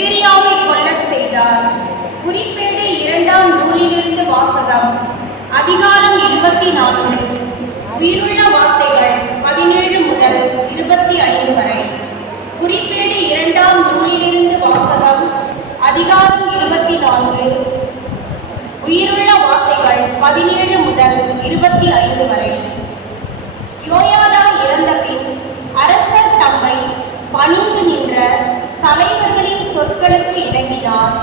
செகரியாவை கொல்லச் செய்தார். குறிப்பேடு 2ஆம் நூலிலிருந்து வாசகம். அதிகாரம் 24. உயிருள்ள வார்த்தைகள் 17 முதல் 25 வரை. குறிப்பேடு 2ஆம் நூலிலிருந்து வாசகம். அதிகாரம் 24. உயிருள்ள வார்த்தைகள் 17 முதல் 25 வரை. யோயாதா இறந்த பின் அரசர் தம்மை பணிந்து நின்ற தலைவர்களின் சொற்களுக்கு இணங்கினார்.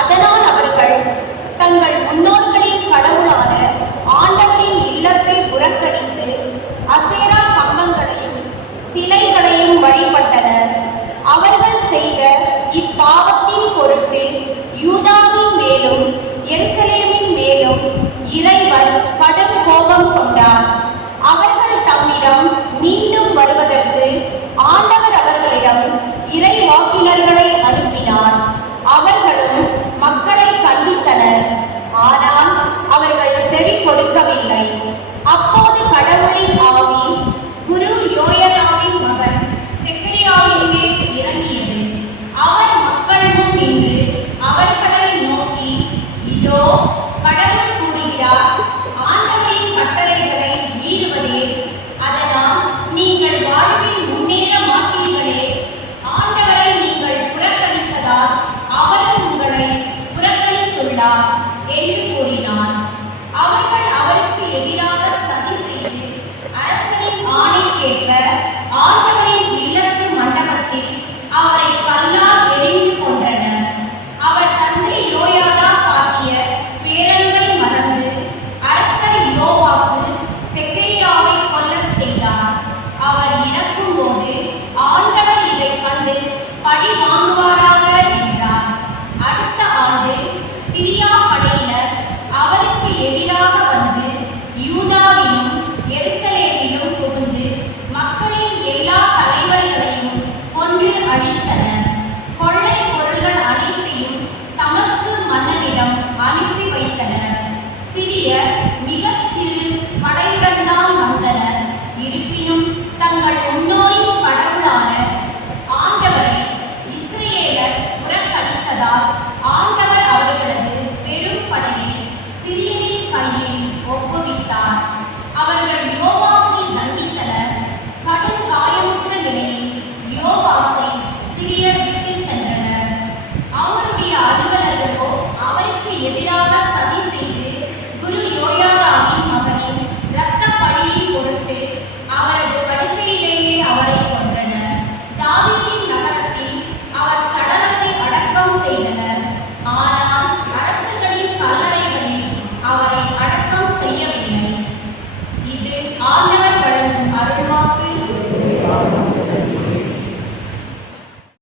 அதனால் அவர்கள் தங்கள் முன்னோர்களின் கடவுளான ஆண்டவரின் இல்லத்தை புறக்கணித்து அசேரா கம்பங்களையும் சிலைகளையும் வழிபட்டனர். அவர்கள் செய்த இப்பாவத்தின் பொருட்டு யூதாவின் மேலும் எருசலேமின் மேலும் இறைவன் கடும் கோபம் கொண்டார். அவர்கள் தம்மிடம் மீண்டும் வருவதற்கு ஆண்டவர் அவர்களிடம் இறைவாக்கினர்களை அனுப்பினார். அவர்களும் மக்களை கண்டித்தனர். ஆனால் அவர்கள் செவி கொடுக்கவில்லை. அப்போது கடவுளின் ஆவி குரு யோயதாவின் மகன் செக்கரியாவின் மேல் இறங்கியது. அவர் மக்கள் முன் நின்று அவர்களை நோக்கி, இதோ கடவுள் கூறுகிறார், ஆண்டவரின் கட்டளைகளை மீறுவதே, அதனால் நீங்கள் வாழ்வில் முன்னேற மாட்டீர்களே. ஆண்டவரை நீங்கள் புறக்கணித்ததால் அவரும் உங்களை புறக்கணித்துள்ளார் என்று கூறினார். அவர்கள் அவருக்கு எதிராக சதி செய்து அரசனின் ஆணைக்கேற்ப ஆண்டவரின் இல்லத்து மண்டபத்தில் அவரை கல்லால் எறிந்து கொன்றனர். அவர் தந்தை யோயாதா காட்டிய பேரன்பை மறந்து அரசர் யோவாசு செக்கரியாவை கொல்லச் செய்தார். அவர் இறக்கும்போது